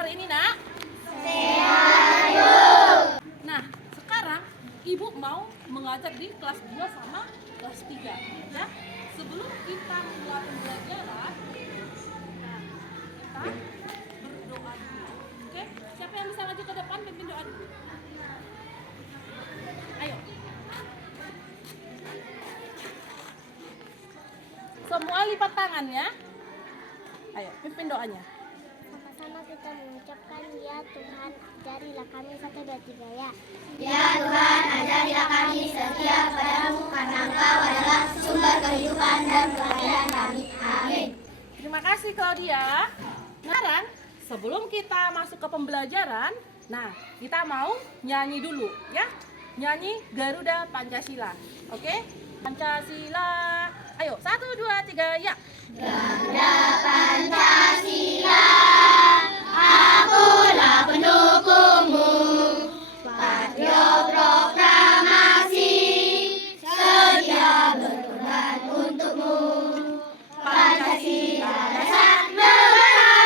hari ini, Nak? Sehat, Bu. Nah, sekarang Ibu mau mengajar di kelas 2 sama kelas 3, ya. Sebelum kita mulai pembelajaran, nah, kita berdoa dulu. Oke? Siapa yang bisa maju ke depan pimpin doa dulu? Ayo. Semua lipat tangannya. Ayo, pimpin doanya. Sama-sama kita mengucapkan, ya Tuhan, ajarilah kami 1, 2, 3 ya. Ya Tuhan, ajarilah kami setia padamu karena Engkau adalah sumber kehidupan dan kebahagiaan kami. Amin. Terima kasih Claudia. Sekarang sebelum kita masuk ke pembelajaran, nah kita mau nyanyi dulu ya. Nyanyi Garuda Pancasila. Oke? Pancasila. Ayo, 1, 2, 3 ya. Garuda Pancasila, akulah pendukungmu. Patriot proklamasi, sedia berkorban untukmu. Pancasila dasar negara,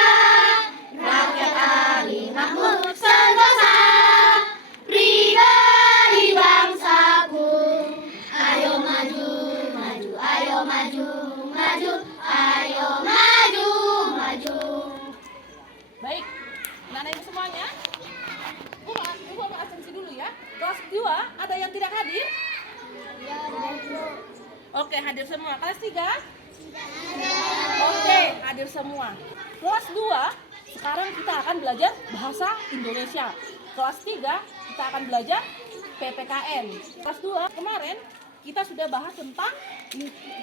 rakyat adil makmur sentosa, pribadi bangsaku. Ayo maju, maju, ayo maju, maju, ayo maju, maju. Baik. Anak-anak ibu semuanya. Ibu mau absensi dulu ya. Kelas 2 ada yang tidak hadir? Ya, Bu. Oke, hadir semua. Kelas 3? Oke, hadir semua. Kelas 2, sekarang kita akan belajar bahasa Indonesia. Kelas 3, kita akan belajar PPKN. Kelas 2, kemarin kita sudah bahas tentang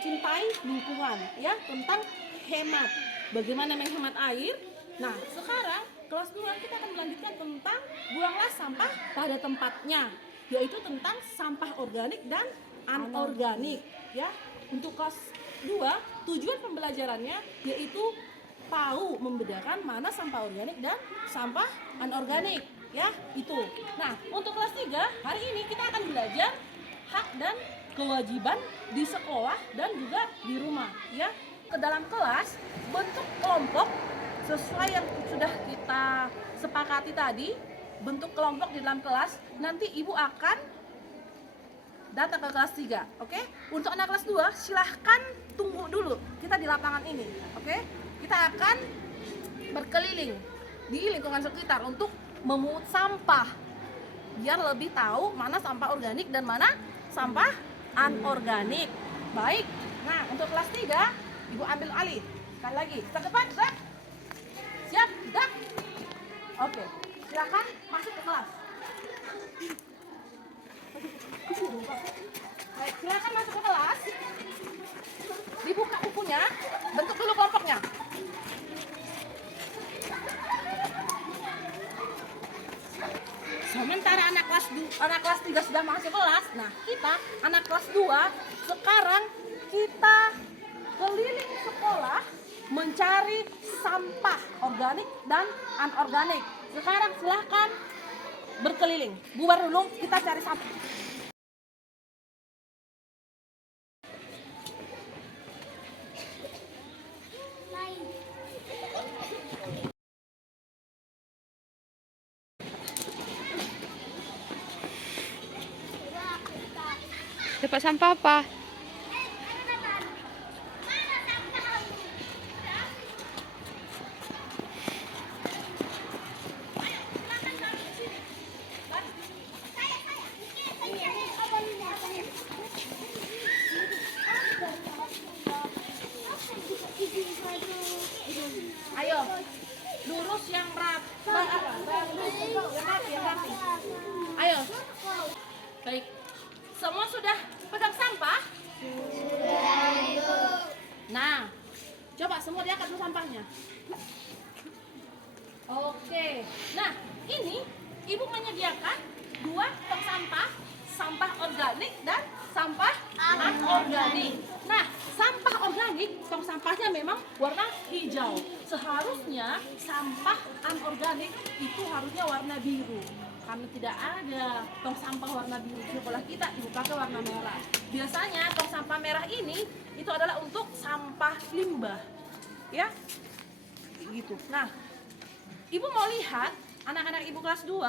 cintai lingkungan, ya, tentang hemat. Bagaimana menghemat air. Nah, sekarang kelas 2 kita akan melanjutkan tentang buanglah sampah pada tempatnya, yaitu tentang sampah organik dan anorganik, ya. Untuk kelas 2, tujuan pembelajarannya yaitu tahu membedakan mana sampah organik dan sampah anorganik, ya, itu. Nah, untuk kelas 3, hari ini kita akan belajar hak dan kewajiban di sekolah dan juga di rumah, ya. Ke dalam kelas, bentuk kelompok sesuai yang sudah kita sepakati tadi, bentuk kelompok di dalam kelas. Nanti Ibu akan datang ke kelas 3, oke? Untuk anak kelas 2, silahkan tunggu dulu. Kita di lapangan ini, oke? Kita akan berkeliling di lingkungan sekitar untuk memungut sampah, biar lebih tahu mana sampah organik dan mana sampah anorganik. Baik, nah untuk kelas 3, Ibu ambil alih. Sekali lagi, ke depan, gerak. Siap, gerak. Oke, silakan masuk ke kelas. Baik, silakan masuk ke kelas. Dibuka bukunya, bentuk dulu kelompoknya. Sementara anak kelas 3 sudah masuk kelas, nah kita anak kelas 2 sekarang kita keliling sekolah mencari sampah organik dan anorganik. Sekarang silahkan berkeliling. Bubar dulu, kita cari sampah. Dapat sampah apa? Ayo, lurus yang rapi. Yang rapi. Ayo. Baik. Semua sudah pegang sampah? Nah, coba semua diangkat dulu sampahnya. Oke. Nah, ini Ibu menyediakan 2 tong sampah, sampah organik dan sampah anorganik. Nah, sampah organik, tong sampahnya memang warna hijau. Seharusnya sampah anorganik itu harusnya warna biru. Karena tidak ada tong sampah warna biru di sekolah kita, Ibu pakai warna merah. Biasanya tong sampah merah ini itu adalah untuk sampah limbah, ya, gitu. Nah, Ibu mau lihat anak-anak ibu kelas 2,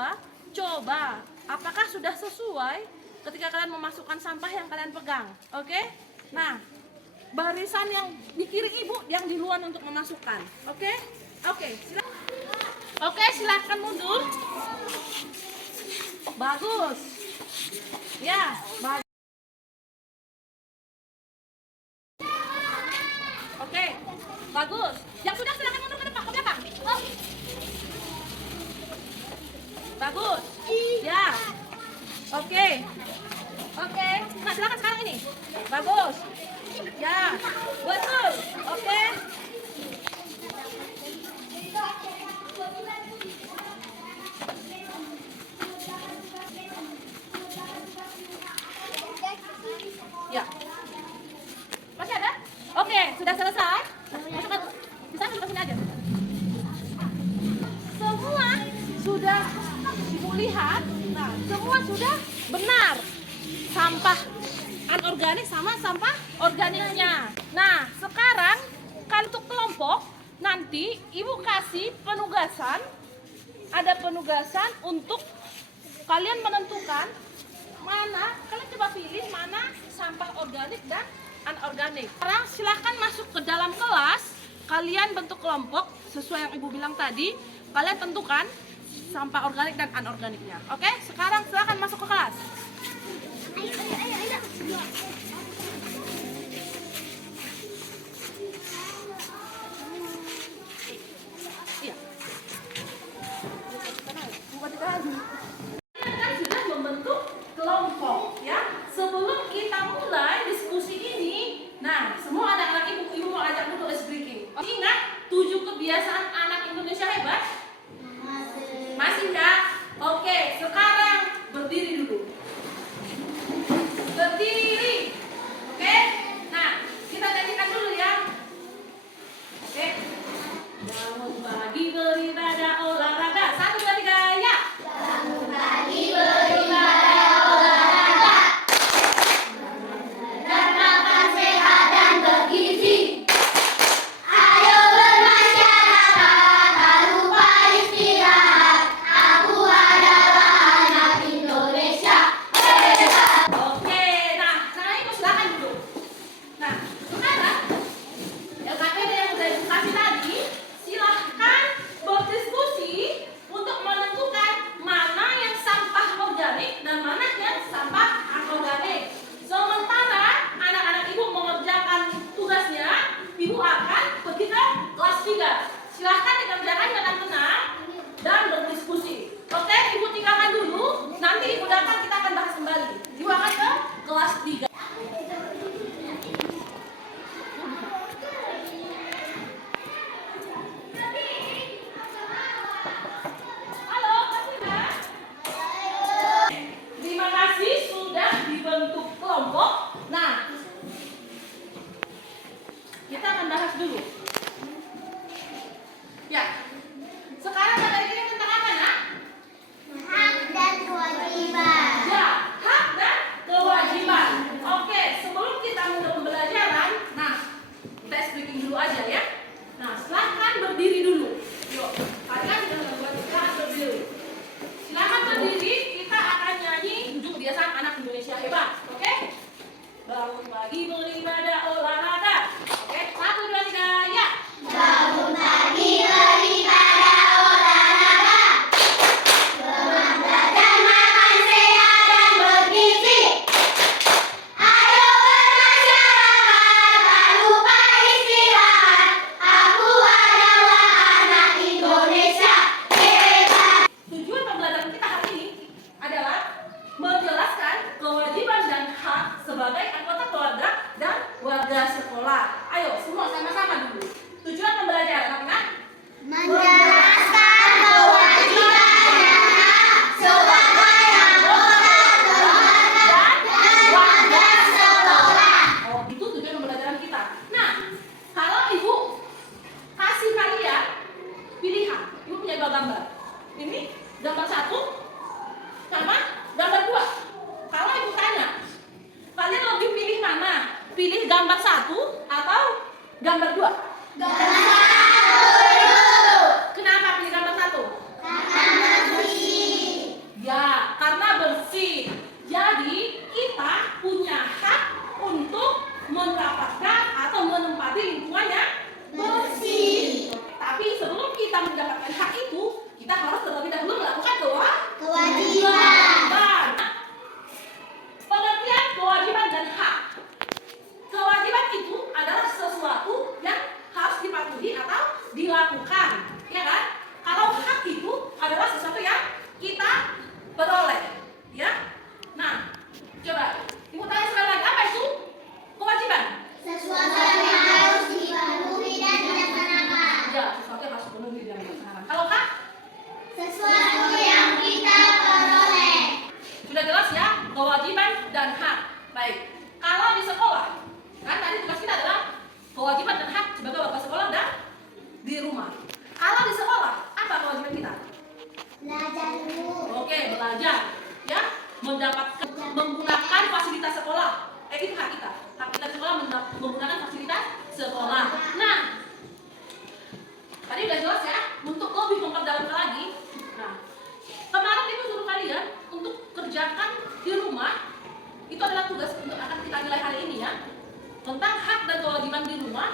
coba apakah sudah sesuai ketika kalian memasukkan sampah yang kalian pegang. Oke? Nah, barisan yang di kiri ibu, yang di luar untuk memasukkan. Oke? Oke, silakan mundur. Bagus. Ya, bagus. Oke, bagus. Yang sudah silakan mundur ke depan, ke belakang. Oh. Bagus. Ya. Oke. Nah, silakan sekarang ini. Bagus. Ya. Betul. Oke. Ya. Masih ada? Oke, sudah selesai. Masukkan. Bisa masuk ke sini aja. Semua sudah ibu lihat. Nah, semua sudah benar. Sampah anorganik sama sampah organiknya. Nah, sekarang kan untuk kelompok nanti ibu kasih penugasan. Ada penugasan untuk kalian menentukan mana, kalian coba pilih mana sampah organik dan anorganik. Sekarang silahkan masuk ke dalam kelas. Kalian bentuk kelompok sesuai yang ibu bilang tadi. Kalian tentukan sampah organik dan anorganiknya. Oke, sekarang silahkan masuk ke kelas. Iya. Kalian kan sudah membentuk kelompok, ya. Sebelum kita mulai diskusi ini, nah, semua anak-anak ibu mau ajak dulu ice breaking. Ingat 7 kebiasaan anak Indonesia hebat? Masih enggak? Oke, sekarang berdiri dulu. Berdiri. Oke? Nah, kita nyanyikan dulu ya. Oke. Bangun pagi beribadah olahraga. 1, 2, 3, ya. Bangun pagi beribadah olahraga, dan makan sehat dan bergizi. Ayo bermasyarakat, tak lupa istirahat. Aku adalah anak Indonesia hebat. Oke, nah, sekarang ibu silakan duduk. Nah, sekarang LKPD yang udah ibu kasih tadi, silahkan berdiskusi untuk menentukan mana yang sampah organik dan mana yang sampah anorganik. Sementara anak-anak ibu mengerjakan tugasnya, ibu akan pergi ke kelas 3. Silahkan dikerjakan dengan tenang dan berdiskusi. Oke, ibu tinggalkan dulu. Nanti ibu datang, kita akan bahas kembali. Ibu akan ke kelas 3. Halo, Kak Tina. Terima kasih sudah dibentuk kelompok. Nah, kita akan bahas dulu. Ya, sekarang materi ini tentang apa, Nak? Hak dan kewajiban. Ya, hak dan kewajiban. Oke, sebelum kita mulai pembelajaran, nah, kita speaking dulu aja ya. Nah, silahkan berdiri dulu. Yuk, kalian sudah membuat silahkan berdiri. Silahkan berdiri, kita akan nyanyi 7 kebiasaan anak Indonesia hebat. Oke? Bangun pagi beribadah olahraga. Oke, 1, 2, 3, ya. Bangun pagi beribadah olahraga, berolahraga dan makan sehat dan bergizi. Ayo bermasyarakat, tak lupa istirahat. Aku adalah anak Indonesia hebat. Tujuan pembelajaran kita hari ini adalah menjelaskan kewajiban dan hak sebagai anggota keluarga dan warga sekolah. Ayo, semua sama-sama dulu. Tujuan pembelajaran apa? Menjelaskan kewajiban dan hak sebagai anggota keluarga dan warga sekolah. Oh, itu tujuan pembelajaran kita. Nah, kalau ibu kasih kalian pilihan, ibu punya 2 gambar. Ini gambar 1 sama gambar 2. Kalau ibu tanya, kalian lebih pilih mana? Pilih gambar 1 atau gambar 2? Gambar 1. Kenapa pilih gambar 1?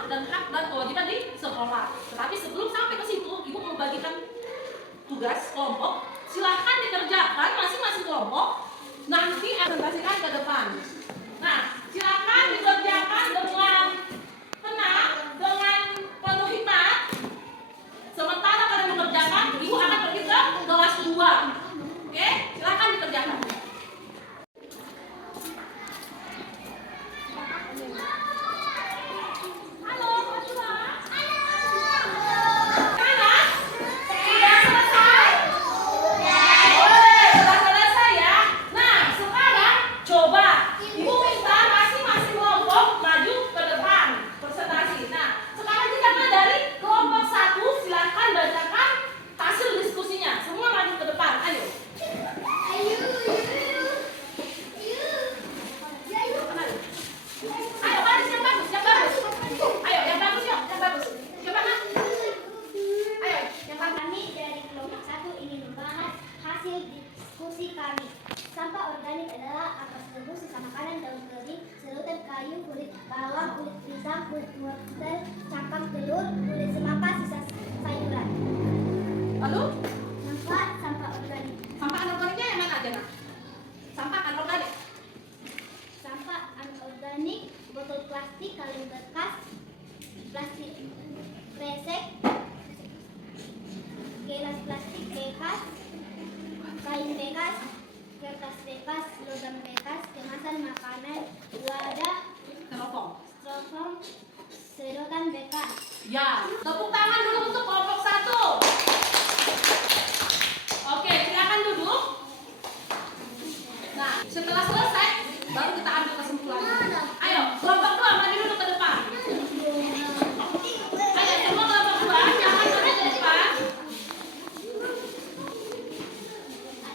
dan hak dan kewajiban di sekolah. Tetapi sebelum sampai ke situ, ibu membagikan tugas kelompok. Silahkan dikerjakan masing-masing kelompok. Nanti presentasikan ke depan. Nah, silakan dikerjakan dengan tenang, dengan penuh hikmat. Sementara kalian mengerjakan, ibu akan pergi ke kelas 2. Oke, silakan dikerjakan. Halo, kelas 2. Gimana? Sudah selesai? Sudah selesai ya. Nah, sekarang coba ibu minta masing-masing kelompok maju ke depan presentasi. Nah, sekarang kita mulai dari kelompok 1. Silakan bacakan hasil diskusinya. Semua maju ke depan. Ayo. Ayo baris yang bagus, yang bagus. Ayo yang bagus yuk, yang bagus. Coba Nak. Ayo yang bagus. Kami dari kelompok 1 ingin membahas hasil diskusi kami. Sampah organik adalah ampas debu, sisa makanan, daun kering, sedotan kayu, kulit bawang, kulit pisang, kulit wortel, cangkang telur, kulit semangka, sisa sayuran. Lalu Sampah organik. sampah anorganiknya yang mana aja Nak? Sampah anorganik. Sampah anorganik, botol plastik, kaleng bekas, plastik kresek, gelas plastik bekas, kain bekas, kertas bekas, logam bekas, kemasan makanan, wadah, Styrofoam. styrofoam, sedotan bekas. Ya, tepuk tangan dulu untuk kelompok 1. Oke, silakan duduk. Nah, setelah selesai, baru kita ambil kesimpulannya. Ayo, kelompok 2 maju dulu ke depan. Ayo, semua kelompok 2, jangan maju ke depan.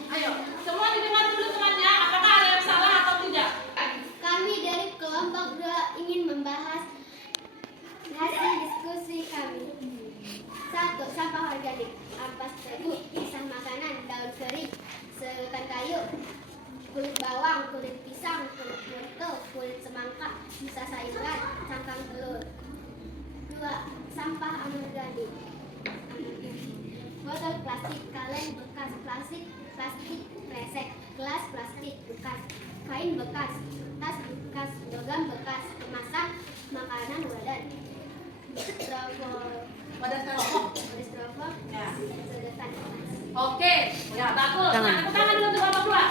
Ayo, semua didengar dulu temannya, apakah ada yang salah atau tidak? Kami dari kelompok 2 ingin membahas hasil diskusi kami. 1. Sampah organik, ampas tebu, sisa makanan, daun kering, sedotan kayu, kulit bawang, kulit pisang, kulit wortel, kulit semangka, sisa sayuran, cangkang telur. 2. Sampah anorganik, botol plastik, kaleng bekas, plastik kresek, gelas plastik bekas, kain bekas, tas bekas, logam bekas, kemasan makanan, wadah styrofoam, Ya. sedotan bekas. Oke, ya bagus. Tangan. Nah, tepuk tangan dulu untuk kelompok 2.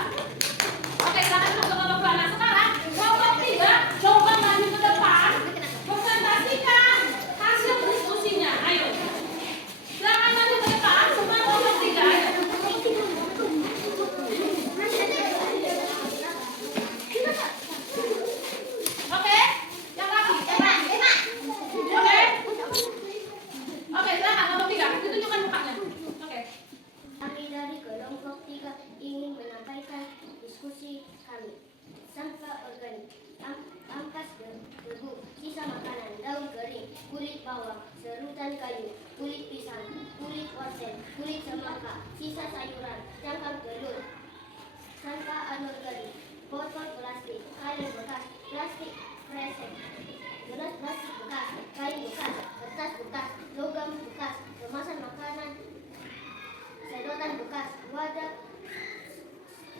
Oke, silakan dulu ke kelompok 2. Nah, sekarang kelompok 3 coba maju ke depan. Presentasikan hasil diskusinya. Ayo. Silakan maju ke depan semua kelompok 3. Ayo. Oke, yang lagi, yang lagi. Oke. Oke, silakan kelompok 3. Ditunjukkan mukanya. Oke. Kami dari kelompok 3 ingin menyampaikan diskusi kami. Sampah organik, ampas debu, sisa makanan, daun kering, kulit bawang, serutan kayu, kulit pisang, kulit wortel, kulit semangka, sisa sayuran, cangkang telur. Sampah anorganik, botol plastik, kaleng bekas, plastik kresek, gelas plastik bekas, kain bekas, kertas bekas, logam bekas, kemasan makanan, sedotan bekas, wadah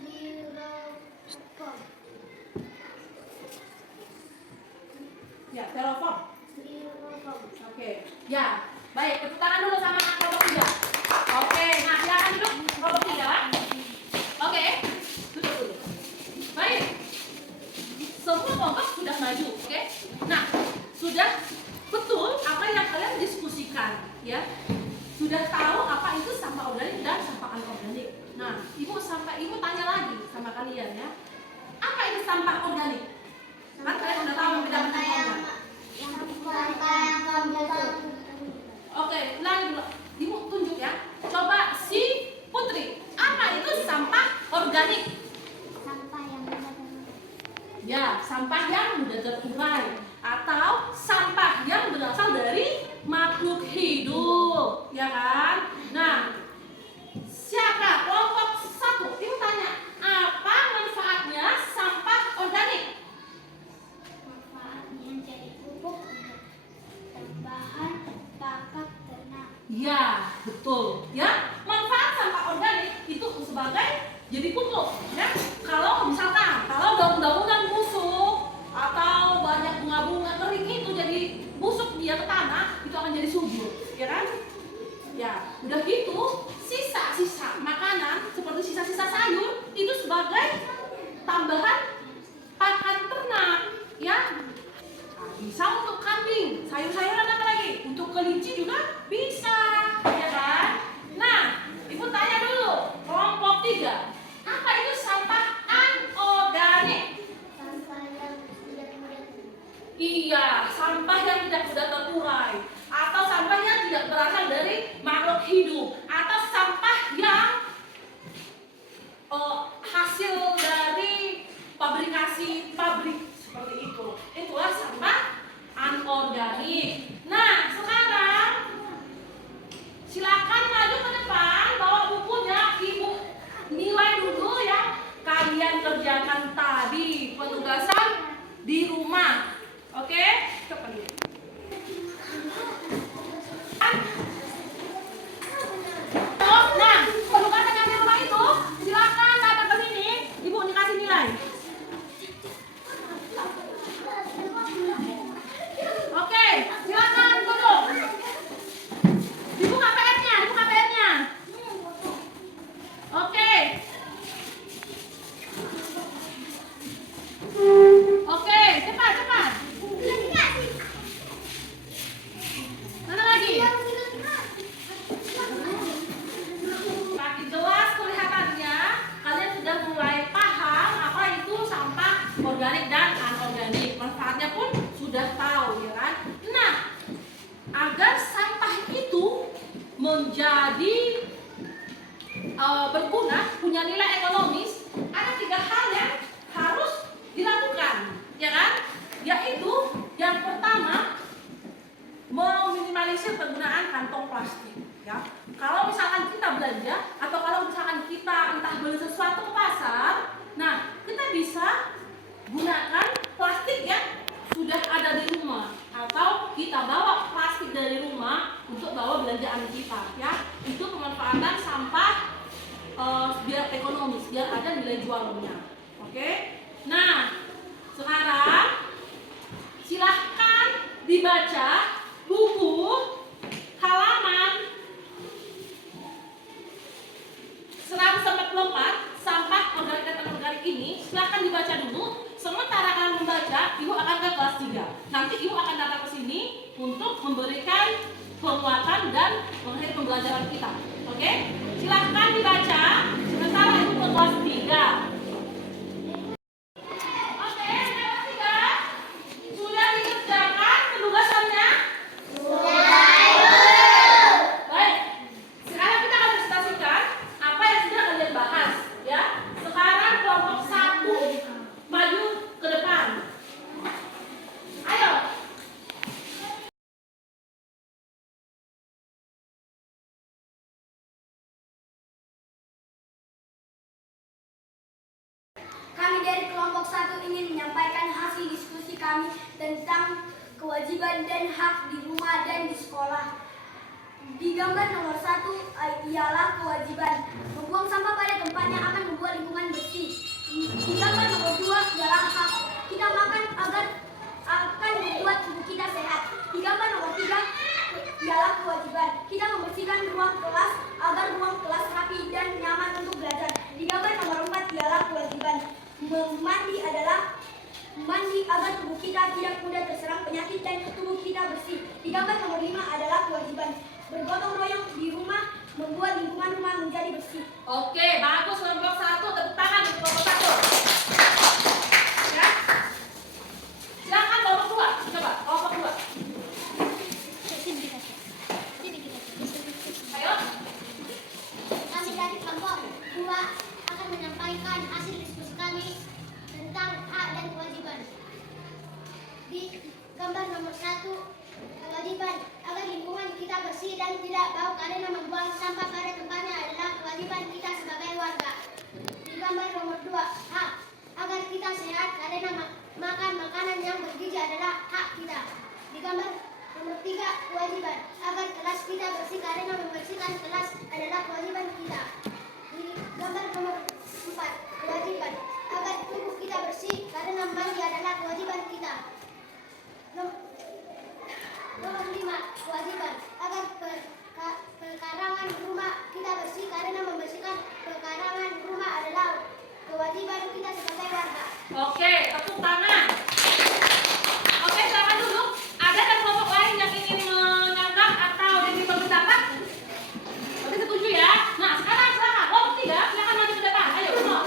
styrofoam, Ya, styrofoam. styrofoam. Oke. Ya, baik. Tepuk tangan dulu sama kelompok 3. Oke, nah silakan duduk kelompok 3. Oke. Duduk dulu. Baik. Semua kelompok sudah maju, oke? Nah, sudah betul apa yang kalian diskusikan, ya? Sudah tahu apa itu sampah organik dan sampah anorganik. Nah, ibu tanya lagi sama kalian ya. Apa itu sampah organik? Kan kalian sudah tahu membedakan sampah. Oke, ulangi dulu. Ibu tunjuk ya. Coba si Putri. Apa itu sampah organik? Sampah yang mudah Ya, sampah yang mudah terurai atau sampah yang berasal dari makhluk hidup, ya kan? Nah, siapa kelompok 1? Ibu tanya, apa manfaatnya sampah organik? manfaatnya jadi Ya, betul. Ya, manfaat sampah organik itu sebagai jadi pupuk. Ya, kalau misalkan kalau daun-daunan busuk atau banyak bunga-bunga kering itu jadi busuk dia ke tanah, itu akan jadi subur, ya kan? Ya, udah gitu sisa-sisa makanan seperti sisa-sisa sayur itu sebagai tambahan pakan ternak, ya. Nah, bisa untuk kambing, sayur-sayuran apa lagi? Untuk kelinci juga bisa, ya kan? Nah, Ibu tanya dulu, kelompok 3. Apa itu sampah anorganik? Sampah yang tidak mudah. Iya, sampah yang tidak mudah terurai, atau sampah yang tidak berasal dari makhluk hidup, atau sampah yang hasil dari pabrikasi pabrik seperti itu. Itulah sampah anorganik. Nah, sekarang silakan maju ke depan, bawa bukunya, Ibu nilai dulu yang kalian kerjakan tadi, penugasan di rumah. Oke? Coba lihat. Nah, penugasan yang di rumah itu silakan datang ke sini, Ibu dikasih nilai. Oke, silakan duduk. Dibuka PR-nya, dibuka PR-nya. Oke. Oke, cepat, cepat. Mana lagi? Makin jelas kelihatannya, kalian sudah mulai paham apa itu sampah organik dan anorganik. Manfaatnya pun sudah tahu, ya kan? Nah, agar sampah itu menjadi berguna, punya nilai ekonomis, ada 3 hal yang harus dilakukan, ya kan? Yaitu yang pertama, meminimalisir penggunaan kantong plastik. Ya, kalau misalkan kita belanja atau kalau misalkan kita entah beli sesuatu ke pasar, nah kita bisa gunakan plastik yang sudah ada di rumah, atau kita bawa plastik dari rumah untuk bawa belanjaan kita. Ya, itu pemanfaatan sampah biar ekonomis, biar ada nilai jualnya. Oke, nah sekarang silahkan dibaca buku halaman 144 sampah organik dan anorganik ini. Silahkan dibaca dulu. Sementara kalian membaca, Ibu akan ke kelas 3. Nanti Ibu akan datang ke sini untuk memberikan penguatan dan mengakhiri pembelajaran kita. Oke? Silahkan dibaca. Sementara Ibu ke kelas 3. Oke, kelas 3. Sudah dikerjakan penugasannya? Baik, sekarang kita akan presentasikan apa yang sudah kalian bahas, ya. Sekarang kelompok 1 maju ke depan. Ayo. Kami dari kelompok 1 ingin menyampaikan hasil diskusi kami tentang kewajiban dan hak di rumah dan di sekolah. Di gambar nomor 1 ialah kewajiban membuang sampah pada tempatnya akan membuat lingkungan bersih. Di gambar nomor 2 ialah hak kita makan agar akan membuat tubuh kita sehat. Di gambar nomor 3 ialah kewajiban kita membersihkan ruang kelas agar ruang kelas rapi dan nyaman untuk belajar. Di gambar nomor 4 ialah kewajiban mandi agar tubuh kita tidak mudah terserang penyakit dan tubuh kita bersih. Di gambar nomor 5 adalah kewajiban bergotong royong di rumah membuat lingkungan rumah menjadi bersih. Oke, bagus kelompok 1, tepuk tangan untuk kelompok 1. Ya. Silakan kelompok 2. Coba kelompok 2. Ayo. Kami dari kelompok 2 akan menyampaikan hasil diskusi kami tentang hak dan kewajiban. Di gambar nomor 1, kewajiban agar lingkungan kita bersih dan tidak bau karena membuang sampah pada tempatnya adalah kewajiban kita sebagai warga. Di gambar nomor 2, hak agar kita sehat karena makan makanan yang bergizi adalah hak kita. Di gambar nomor 3. Kewajiban. Agar kelas kita bersih karena membersihkan kelas adalah kewajiban kita. Di gambar nomor 4. Kewajiban. Agar tubuh kita bersih karena mandi adalah kewajiban kita. Nomor 5. Kewajiban. Agar pekarangan rumah kita bersih karena membersihkan pekarangan rumah adalah kewajiban kita sebagai warga. Oke, tepuk tangan. Oke, silakan duduk. Ada dan kelompok lain yang ingin menyanggah atau ingin berpendapat? Oke, setuju ya. Nah, sekarang silakan. Kelompok 3, silakan maju ke depan. Ayo, semua.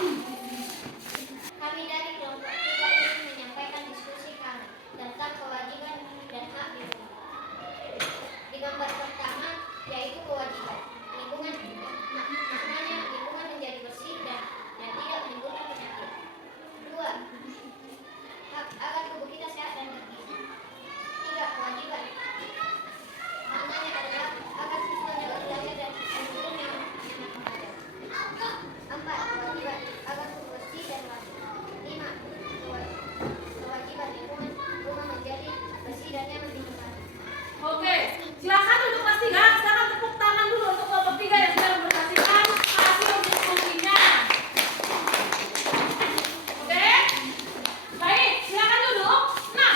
Kami dari kelompok 3 ingin menyampaikan diskusi kami tentang kewajiban dan hak di rumah. Di gambar pertama yaitu kewajiban. Lingkungan maknanya lingkungan menjadi bersih dan tidak menimbulkan penyakit. 2. Hak agar tubuh kita sehat dan bergizi. 3. Kewajiban. Maknanya adalah agar siswa dapat belajar dan hidup yang nyaman mengajar. 4. Kewajiban agar tubuh bersih dan wangi. 5. Kewajiban lingkungan rumah menjadi bersih dan nyaman dinikmati. Oke, silakan untuk kelas 3. Silakan tepuk tangan dulu untuk kelompok 3 yang sudah mempresentasikan hasil diskusinya. Oke? Baik, silakan duduk. Nah,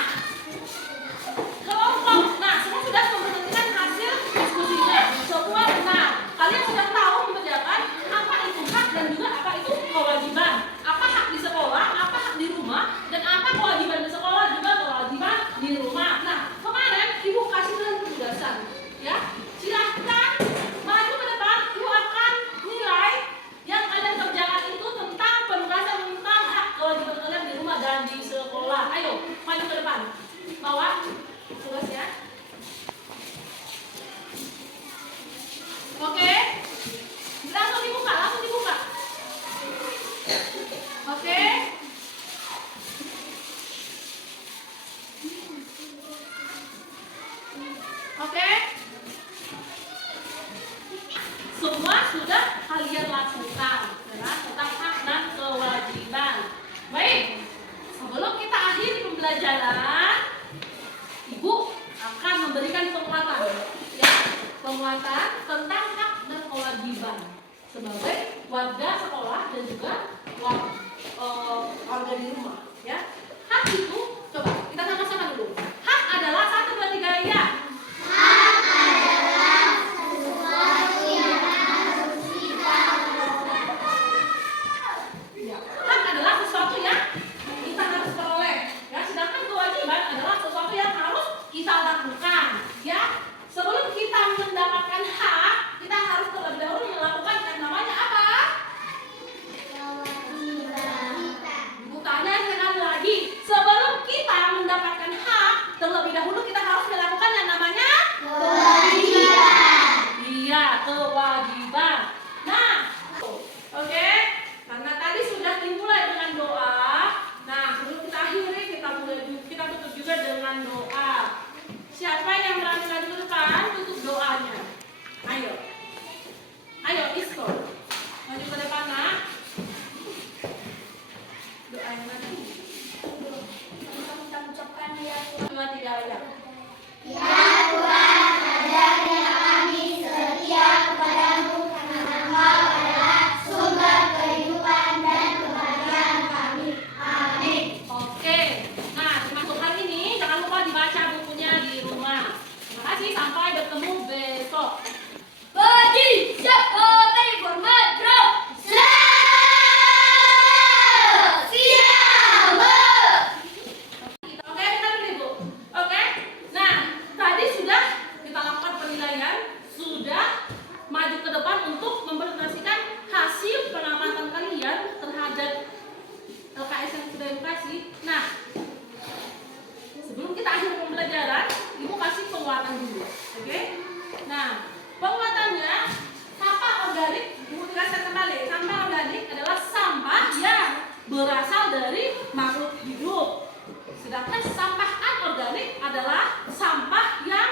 semua sudah mempresentasikan hasil diskusinya. Semua benar. Kalian sudah tahu membedakan apa itu hak dan juga apa itu kewajiban. Apa hak di sekolah, apa hak di rumah, dan apa kewajiban di sekolah juga kewajiban di rumah. Nah, kemarin Ibu kasih kalian penugasan, ya. Silahkan maju ke depan. Ibu akan nilai yang kalian kerjakan itu tentang penugasan tentang hak kewajiban kalian di rumah dan di sekolah. Ayo, maju ke depan. Bawa tugasnya. Oke. Langsung dibuka, langsung dibuka. Oke. Oke. Semua sudah kalian lakukan, ya, tentang hak dan kewajiban. Baik. Sebelum kita akhiri pembelajaran, Ibu akan memberikan penguatan, ya, penguatan tentang hak dan kewajiban sebagai warga sekolah dan juga warga di rumah, ya. Hak itu, coba kita sama-sama dulu. Hak adalah 1, 2, 3 ya. Hak adalah sesuatu yang kita harus peroleh, ya. Sedangkan kewajiban adalah sesuatu yang harus kita lakukan, ya. Sebelum kita mendapatkan hak, kita harus terlebih dahulu melakukan yang namanya apa? Tanya sekali lagi. Sebelum kita mendapatkan hak, terlebih dahulu kita harus melakukan yang namanya kewajiban. Iya, kewajiban. Nah, oke. Karena tadi sudah dimulai dengan doa. Nah, sebelum kita akhiri, kita tutup juga dengan doa. Siapa yang berani maju ke depan, tutup doanya. Ayo. Ayo, Isko. Maju ke depan, nak. Doa yang mana? Kita ucapkan ya Tuhan. 2, 3 ya. Ya Tuhan, ajarnya kami setia kepadamu karena Engkau adalah sumber kehidupan dan kebahagiaan kami. Amin. Oke. Nah, termasuk hari ini jangan lupa dibaca bukunya di rumah. Terima kasih, sampai bertemu besok. Bagi siapa reformat drop. Oke, kita dulu Ibu. Oke. Nah, tadi sudah kita lakukan penilaian, sudah maju ke depan untuk mempresentasikan hasil pengamatan kalian terhadap LKS yang sudah Ibu kasih. Nah, sebelum kita akhir pembelajaran, Ibu kasih penguatan dulu. Oke? Nah, penguatannya sampah organik, Ibu tegaskan kembali. Sampah organik adalah sampah yang berasal dari makhluk hidup. Sedangkan sampah anorganik adalah sampah yang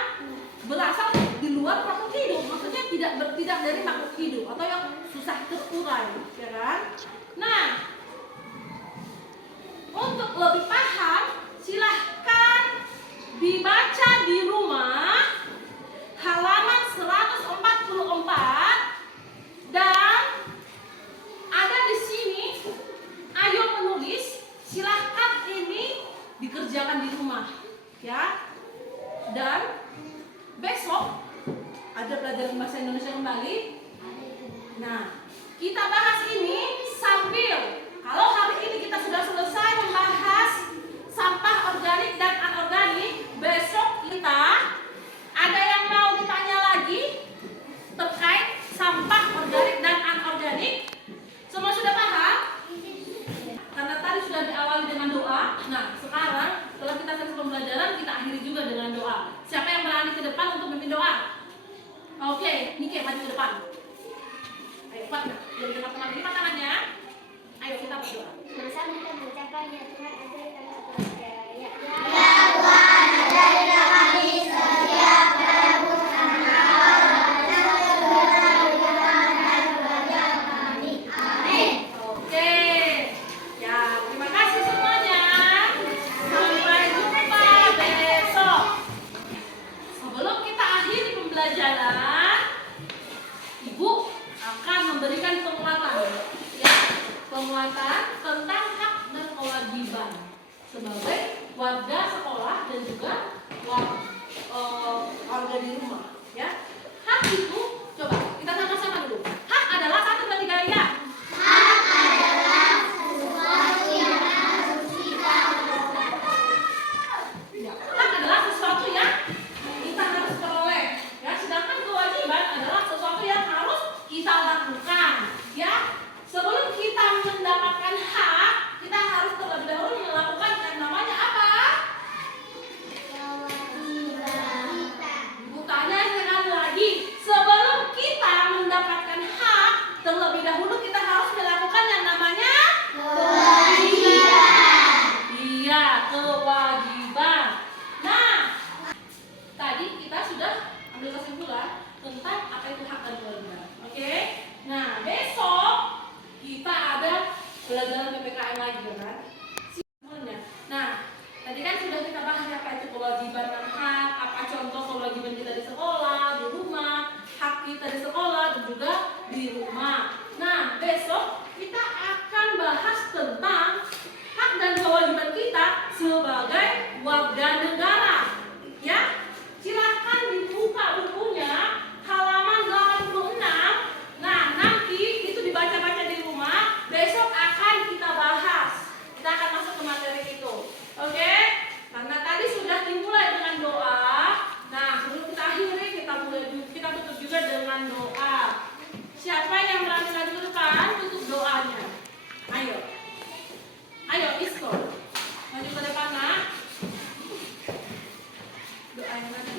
berasal di luar makhluk hidup. Maksudnya tidak dari makhluk hidup atau yang susah terurai, ya kan? Nah, untuk lebih paham, silahkan dibaca di rumah belajar bahasa Indonesia kembali? Nah, kita bahas ini sambil kalau hari ini kita sudah selesai membahas sampah organik dan anorganik, besok kita ada yang mau ditanya lagi terkait sampah organik dan anorganik? Semua sudah paham? Karena tadi sudah diawali dengan doa. Nah, sekarang setelah kita selesai pembelajaran, kita akhiri juga dengan doa. Siapa yang berani ke depan untuk memimpin doa? Oke, Nike maju ke depan. Ayo, cepat. Jadi kita kenal lipat tangannya. Ayo kita berdoa. Masa kita mengucapkan ya Tuhan ajari kami percaya. Oke. Ya, terima kasih semuanya. Sampai jumpa besok. Sebelum kita akhiri pembelajaran, Ibu akan memberikan penguatan, ya, penguatan tentang hak dan kewajiban sebagai warga sekolah dan juga warga di rumah, ya. Hak itu, coba kita sama-sama dulu. Hak adalah satu dan tiga ya. Ya, hak adalah sesuatu yang kita harus peroleh, ya. Sedangkan kewajiban adalah sesuatu yang harus kita lakukan, ya. Sebelum kita mendapatkan hak, kita harus terlebih dahulu melakukan yang namanya apa? Ibu tanya sekali lagi, sebelum kita mendapatkan hak, terlebih dahulu kita harus melakukan yang namanya kewajiban. Iya, kewajiban. Nah, tadi kita sudah ambil kesimpulan tentang apa itu hak dan kewajiban. Oke? Nah, besok kita ada pelajaran PPKN lagi kan? Semuanya. Nah, tadi kan sudah kita bahas apa itu kewajiban dan hak, apa contoh kewajiban kita di sekolah, di rumah, hak kita di sekolah dan juga di rumah. Nah, besok kita akan bahas tentang hak dan kewajiban kita sebagai warga negara. Ya, silakan dibuka bukunya halaman 86. Nah, nanti itu dibaca-baca di rumah. Besok akan kita bahas. Kita akan masuk ke materi itu. Oke? Karena tadi sudah dimulai dengan doa. Nah, sebelum kita akhiri, kita tutup juga dengan doa. Siapa yang berani maju ke depan, tutup doanya. Ayo. Ayo, Isko. Maju ke depan, Nak. Doanya mana?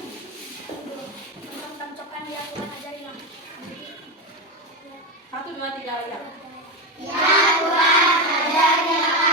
Ucapkan ya Tuhan ajari kami. 1, 2, 3, lihat. Ya Tuhan ajari kami.